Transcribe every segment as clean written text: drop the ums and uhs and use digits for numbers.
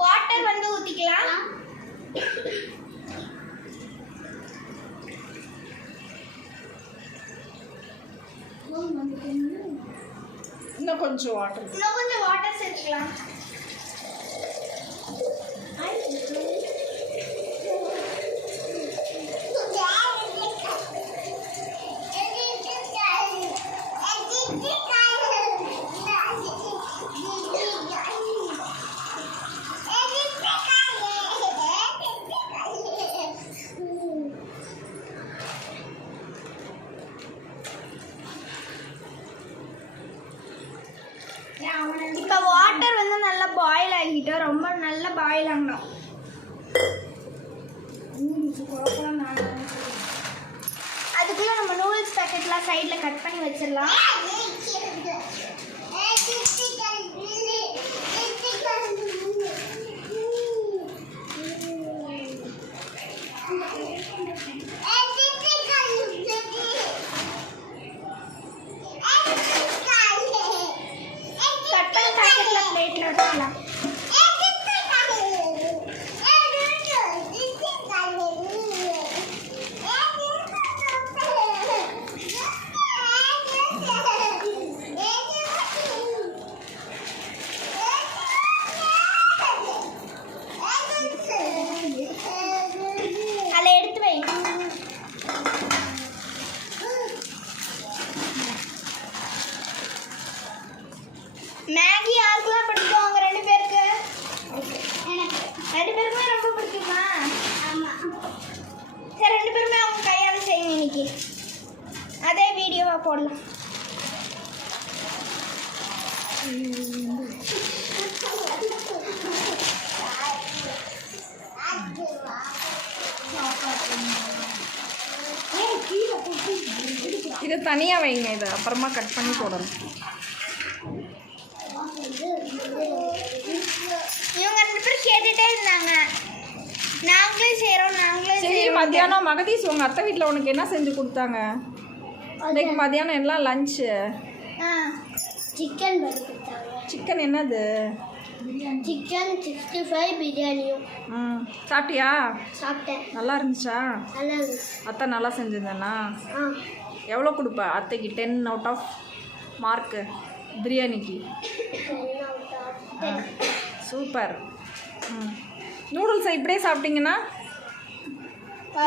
Water வந்து ஊத்திக்கலாம். இன்னும் கொஞ்சம் வாட்டர் சேர்த்துக்கலாம். இப்போ வாட்டர் வந்து நல்லா பாயில் ஆகிட்டு ரொம்ப நல்லா பாயில் ஆகணும். அதுக்குள்ள நம்ம நூடுல்ஸ் பேக்கெட்லாம் சைடில் கட் பண்ணி வச்சிடலாம். மேகி யாருக்குலாம் பிடிக்கும்? அவங்க 2 பேருக்கு. எனக்கு 2 பேருக்குமே ரொம்ப பிடிக்குமா? ஆமாம். சரி, 2 பேருமே அவங்க கையால் செய்யுங்க இன்னைக்கு. அதே வீடியோவாக போடலாம். இதை தனியாக வைங்க, இதை அப்புறமா கட் பண்ணி போடணும். இவங்க 2 பேரும் கேட்டுட்டே இருந்தாங்க, நாங்களே செய்கிறோம் சரி. மத்தியானம் மகதீஷ் உங்கள் அத்தை வீட்டில் உனக்கு என்ன செஞ்சு கொடுத்தாங்க? இன்னைக்கு மத்தியானம் எல்லாம் லஞ்சு சிக்கன் சிக்கன். என்னது? சிக்கன் 65 பிரியாணியும். சாப்பிட்டியா? சாப்பிட்டேன். நல்லா இருந்துச்சா? நல்லா இருந்துச்சு. அத்தை நல்லா செஞ்சிருந்தேண்ணா. எவ்வளோ கொடுப்ப அத்தைக்கு? 10 அவுட் ஆஃப் மார்க்கு பிரியாணிக்கு. சூப்பர். நூடுல்ஸை இப்படியே சாப்பிட்டீங்கன்னா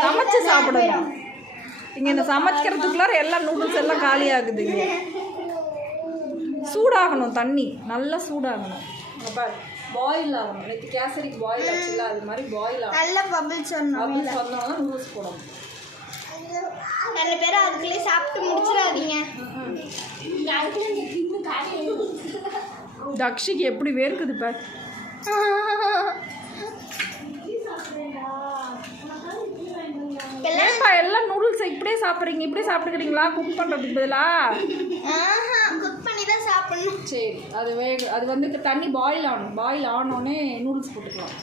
சமைச்சு சாப்பிடணும். இங்கே இந்த சமைக்கிறதுக்குள்ளார எல்லாம் நூடுல்ஸ் எல்லாம் காலியாகுது. இங்கே சூடாகணும், தண்ணி நல்லா சூடாகணும். அப்போ பாயில் ஆகணும். நேற்று கேசரிக்கு பாயில் ஆச்சுல்ல, அது மாதிரி பாயில் ஆகும். நல்ல பபிள்ஸ் வந்தோம்னா நூடுல்ஸ் போடணும். 2 பேரும் அதுக்குள்ளே சாப்பிட்டு முடிச்சிடாதீங்க. தக்ஷிக்கு எப்படி வேர்க்குது பார். எல்லாம் நூடுல்ஸ் இப்படியே சாப்பிட்றீங்க? இப்படியே சாப்பிட்டுக்கிறீங்களா? குக் பண்ணுறதுக்கு பதிலாக குக் பண்ணி தான் சாப்பிடணும். சரி, அது வந்து தண்ணி பாயில் ஆகணும். பாயில் ஆனோடனே நூடுல்ஸ் போட்டுக்கலாம்.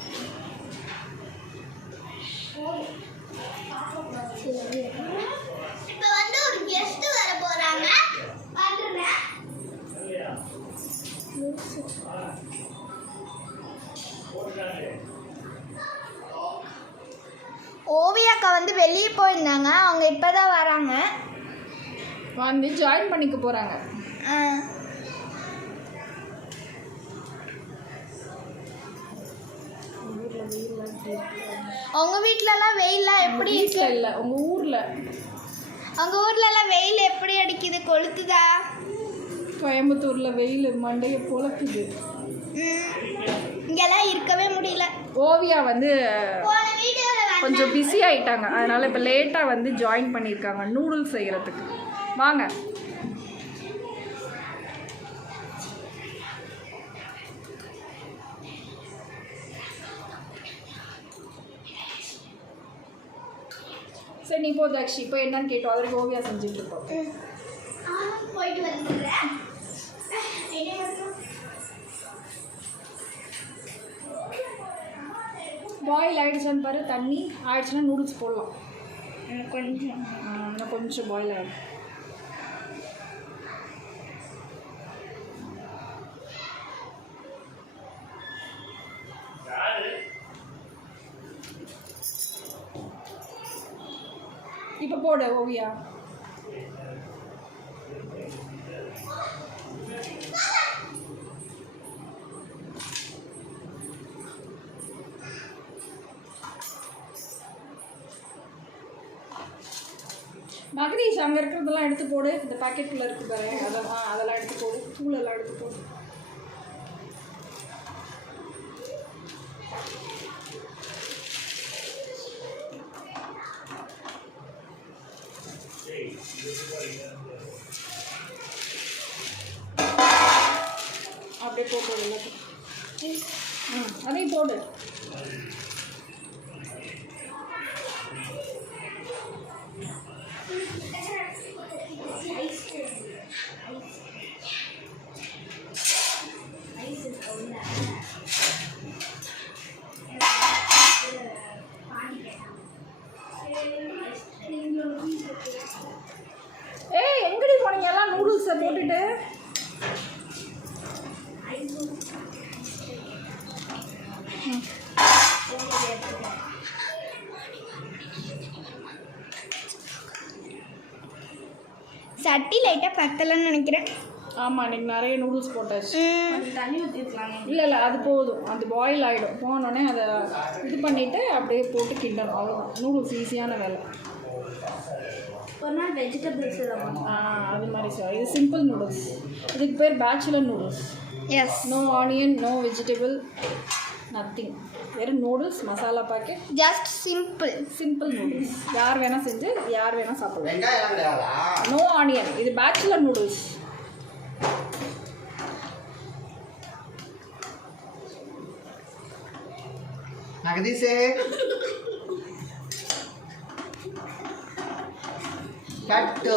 இப்போ வந்து ஒரு கெஸ்ட் வர போறாங்க. ஓவியாக்கா வந்து வெளியே போயிருந்தாங்க, அவங்க இப்போதான் வராங்க. வந்து ஜாயின் பண்ணிக்க போகிறாங்க. உங்க வீட்லலாம் வெயில்லாம் எப்படி இருக்கு? இல்லை, உங்கள் ஊரில் வெயில் எப்படி அடிக்குது? கொளுத்துதா? கோயம்புத்தூரில் வெயில் மண்டையை பொழக்குது. இங்கெல்லாம் இருக்கவே முடியல. ஓவியா வந்து கொஞ்சம் பிஸி ஆகிட்டாங்க, அதனால் இப்போ லேட்டாக வந்து ஜாயின் பண்ணியிருக்காங்க நூடுல்ஸ் செய்கிறதுக்கு. வாங்க. சரி நீ போ தாக்ஷி, இப்போ என்னன்னு கேட்டோம், அதற்கு ஓவியா செஞ்சுட்டு இருக்கோம். போயிட்டு வந்துடுறேன். பாயில் ஆகிடுச்சான்னு பாரு, தண்ணி ஆயிடுச்சுன்னா நூடுல்ஸ் போடலாம். கொஞ்சம் இன்னும் கொஞ்சம் பாயில் ஆகிடும். இப்போ போடு ஓவியா. மகதீஷ் அங்கே இருக்கிறதெல்லாம் எடுத்து போடு. இந்த பாக்கெட்டுக்குள்ளே இருக்குது பாரு, அதெல்லாம் எடுத்து போடு. தூளெல்லாம் எடுத்து போடு. அப்படியே போட்டு எல்லாத்தையும். அதையும் போடு. ஏய் எங்கடி போனீங்க எல்லாம் நூடுல்ஸை போட்டுட்டு? சட்டி லைட்டாக பத்தலைன்னு நினைக்கிறேன். ஆமாம், இன்றைக்கி நிறைய நூடுல்ஸ் போட்டாச்சு. தண்ணி ஊற்றிருக்கலாம். இல்லை அது போதும், அது பாயில் ஆகிடும். போனோடனே அதை இது பண்ணிவிட்டு அப்படியே போட்டு கிண்டணும், அவ்வளோதான். நூடுல்ஸ் ஈஸியான வேலை. ஒரு நாள் வெஜிடபிள்ஸ் அது மாதிரி சார். இது சிம்பிள் நூடுல்ஸ். இதுக்கு பேர் bachelor noodles. Yes. No onion, no vegetable, nothing. வெறும் noodles, masala packet, just simple noodles. யார் வேணால் செஞ்சு யார் வேணால் சாப்பிடலாம். No onion. இது பேச்சுலர் நூடுல்ஸ். நகதீசே கட்டு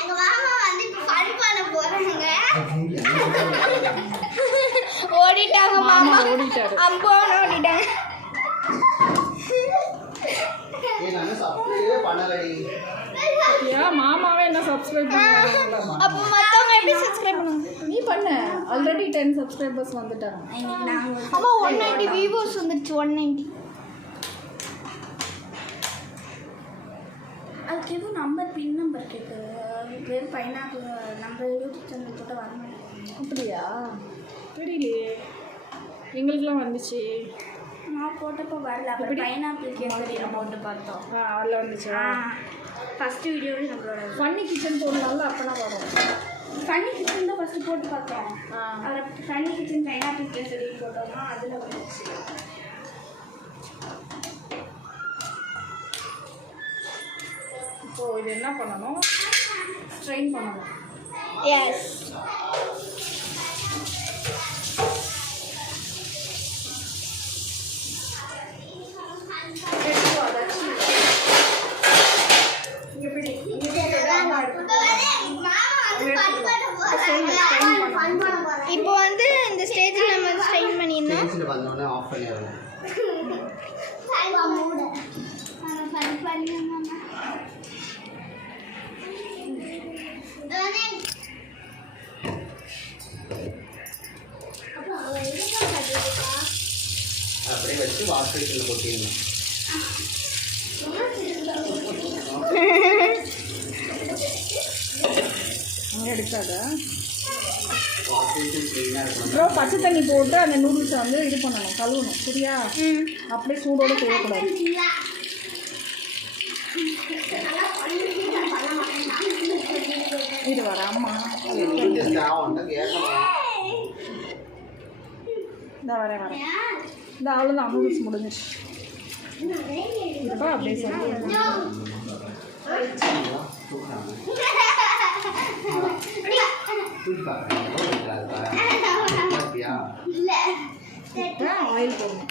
எங்க மாமா வந்து ஃபன் பண்ண போறாங்க. ஓடிட்டாங்க மாமா. ஓடிட்டாரு. அம்போன்னு ஓடிட்டாங்க. நான் சப்ஸ்கிரைபே பண்ணலடி. மாமாவே என்ன சப்ஸ்கிரைப் பண்ணுவாங்க. அப்போ மற்றவங்க எப்படி சப்ஸ்கிரைப் பண்ணுவாங்க? நீ பண்ண. ஆல்ரெடி 10 சப்ஸ்கிரைபர்ஸ் வந்துட்டாங்க. அம்மா 190 வியூவர்ஸ் வந்துருச்சு. 190. அதுக்கு எதுவும் நம்பர் பின் நம்பர் கேட்குது. வெறும் பைனாப்பிள் நம்ம யூடியூப் சேனல் போட்டால் வர மாட்டேங்குது. அப்படியா? தெரியலையே, எங்களுக்குலாம் வந்துச்சு. நான் போட்டப்போ வரல. அப்புறம் பைனாப்பிள் கேட்குறீங்க போட்டு பார்த்தோம். அதில் வந்துச்சு. ஃபஸ்ட்டு வீடியோவில் நம்மளோட ஃபன்னி கிச்சன் போடனால அப்போனா வரும். ஃபன்னி கிச்சன் தான் ஃபஸ்ட்டு போட்டு பார்த்தோம். அதில் ஃபன்னி கிச்சன் பைனாப்பிள் கேசரி போட்டோம்னா அதில் வந்துச்சு. இப்போது இது என்ன பண்ணணும்? ஸ்ட்ரெயின் பண்ணணும். எஸ். இப்போ வந்து இந்த ஸ்டேஜில் நம்ம ஸ்ட்ரெயின் பண்ணிடணும். ஸ்டேஜில் வந்தோடனே ஆஃப் பண்ணிடணும். அப்படியே வச்சு வாஷ் பேஷனில் கொட்டிடணும். எடுக்காத. வாஷ் பேஷன் க்ளீனாக இருக்கணும். அப்புறம் பச்சை தண்ணி போட்டு அந்த நூடுல்ஸை வந்து இது பண்ணணும், கழுவணும். சரியா? அப்படியே சூடோடு செய்யக்கூடாது. இது வர அம்மா ஜஸ்ட் அவன்கிட்ட கேட்கணும். இந்த வரேன் இந்த அவ்வளோதான் நூடுல்ஸ் முடிஞ்சிச்சு. இதுப்பா அப்படியே சொல்லி தூக்கி பார்க்குறேன். ஆயில் போடணும்.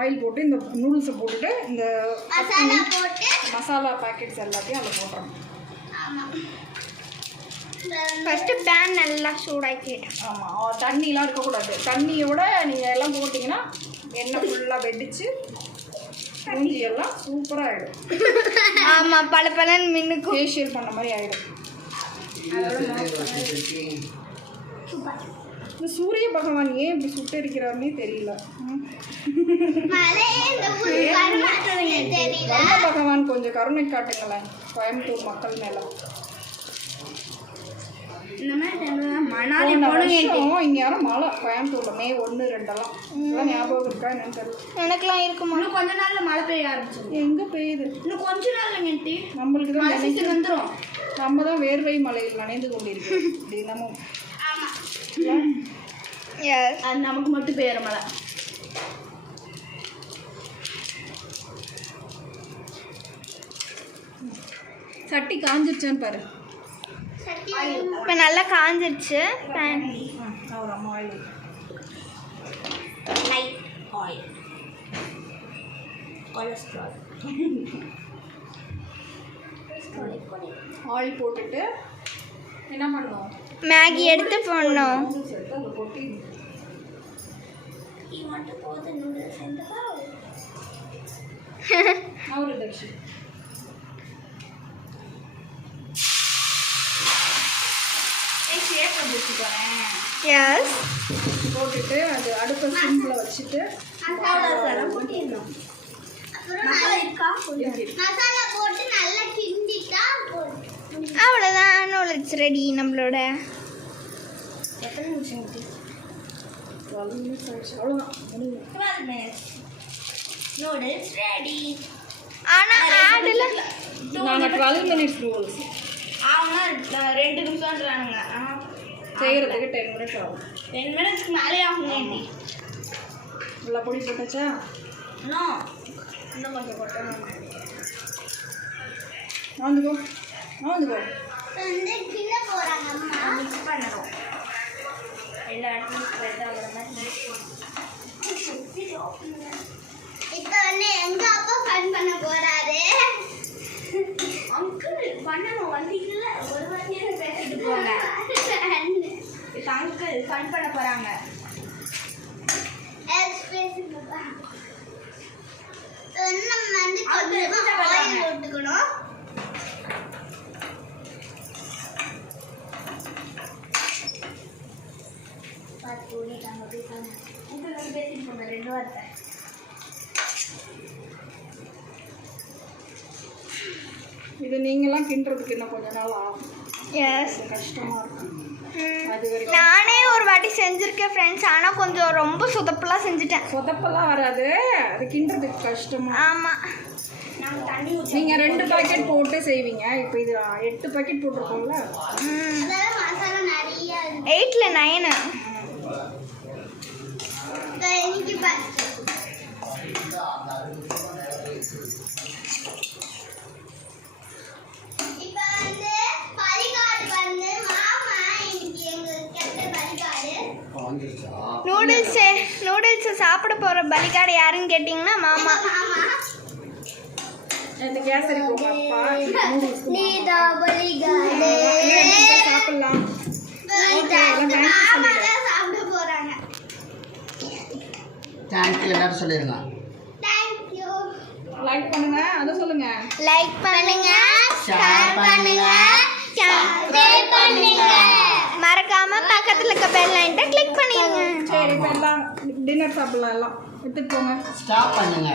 ஆயில் போட்டு இந்த நூடுல்ஸை போட்டுட்டு இந்த மசாலா பேக்கெட்ஸ் எல்லாத்தையும் அதில் போட்டுறணும். ஃபஸ்ட்டு பேன் நல்லா சூடாக்கிட்டேன். ஆமாம், தண்ணிலாம் இருக்கக்கூடாது. தண்ணியோட நீங்கள் எல்லாம் போட்டிங்கன்னா எண்ணெய் ஃபுல்லாக வெடிச்சு மூஞ்சி எல்லாம் சூப்பராக ஆகிடும். ஆமாம், பல பலன்னு மின்னுக்கும். ஃபேஷியல் பண்ண மாதிரி ஆகிடும். இந்த சூரிய பகவான் ஏன் இப்படி சுட்டு இருக்கிறாருன்னே தெரியல. வண்ண பகவான் கொஞ்சம் கருணை காட்டுங்களேன் கோயம்புத்தூர் மக்கள் மேலே. இங்கே யாரும் மழை கோயம்புத்தூர்ல மே 1, 2 ஞாபகம் இருக்கா என்னன்னு தெரியல. எனக்குலாம் இருக்குமா? இன்னும் கொஞ்ச நாள்ல மழை பெய்ய ஆரம்பிச்சிடும். எங்கே பெய்யுது? இன்னும் கொஞ்ச நாள்ல நெட்டி நம்மளுக்கு தான் சீசன் வந்துடும். நம்ம தான் வேர்வை மலையில் நனைந்து கொண்டிருக்கோம் தினமும். அது நமக்கு மட்டும் பெய்யற மழை. சட்டி காஞ்சிருச்சான்னு பாரு. இப்போ நல்லா காஞ்சிருச்சு பேன். ஒரு அம்மா oil light oil cholesterol oil போட்டுட்டு என்ன பண்ணுவோம்? மேகி எடுத்து போடணும். நூடுல்ஸ் எடுத்து அதை கொட்டி அவரு தக்ஷி எஸ், போட்டுட்டு அது அடுப்பை சிம்பில் வச்சுட்டு அவ்வளோதான் நூடுல்ஸ் ரெடி நம்மளோட. 12 minutes ஆயிடுச்சு. அவ்வளோதான் முடியும். Noodles ready. ஆனால் ஆடில் நாங்கள் 12 minutes நூடுல்ஸ் அவங்க 2 நிமிஷம்ன்றாங்க. செய்கிறதுக்கு 10 minutes ஆகும். 10 மினிட்ஸ்க்கு மேலே ஆகும் நெட்டி. நல்லா பொடி போட்டாச்சா? இன்னும் கொஞ்சம் போட்டோம். வந்துக்கோ வந்துக்கோ. மிக்ஸ் பண்ணணும். எல்லா இடத்துலையும் ஸ்ப்ரெட் ஆகிற மாதிரி. இப்போ வந்து எங்க அப்பா ஃபன் பண்ண போறாரு. அங்கிள் பண்ணணும் வந்தீங்கல்ல, ஒரு வாட்டியே பேசிட்டு போங்க. இப்போ அங்கிள் ஃபன் பண்ண போறாங்க. நம்ம வந்து கொஞ்சம் ஆயில் போட்டுக்கணும். பேசிட்டு போங்க 2 வார்த்தை. இது நீங்களாம் கிண்டுறதுக்கு இன்னும் கொஞ்ச நாள் ஆகும். எஸ், கஷ்டமாக இருக்கும். அது வரைக்கும் நானே ஒரு வாட்டி செஞ்சுருக்கேன் ஃப்ரெண்ட்ஸ். ஆனால் கொஞ்சம் ரொம்ப சொதப்பெல்லாம் செஞ்சுட்டேன். சொதப்பெல்லாம் வராது, அது கிண்டுறதுக்கு கஷ்டமா. ஆமாம், நாங்கள் தண்ணி ஊற்றி நீங்கள் 2 பாக்கெட் போட்டு செய்வீங்க. இப்போ இது 8 பாக்கெட் போட்டிருக்கோம்ல. 8ல் 9. நூடுல்ஸ் சாப்பிட போகிற பலிகாடு யாருன்னு கேட்டிங்கன்னா மாமா. இந்த கேசரி போங்க அப்பா நூடுல்ஸ் சாப்பிடலாம். சாப்பிட போறாங்க. தேங்க்யூ எல்லாரும் சொல்லிடுங்க. லைக் பண்ணுங்க, அதை சொல்லுங்க. லைக் பண்ணுங்க, ஷேர் பண்ணுங்க, சப்ஸ்கிரைப் பண்ணுங்க. மறக்காம பக்கத்துல இருக்க பெல் ஐட்டை கிளிக் பண்ணிருங்க. சரி, இப்போ எல்லாம் டின்னர் சாப்பிடலாம். எல்லாம் எடுத்துட்டு போங்க. ஸ்டாப் பண்ணுங்க.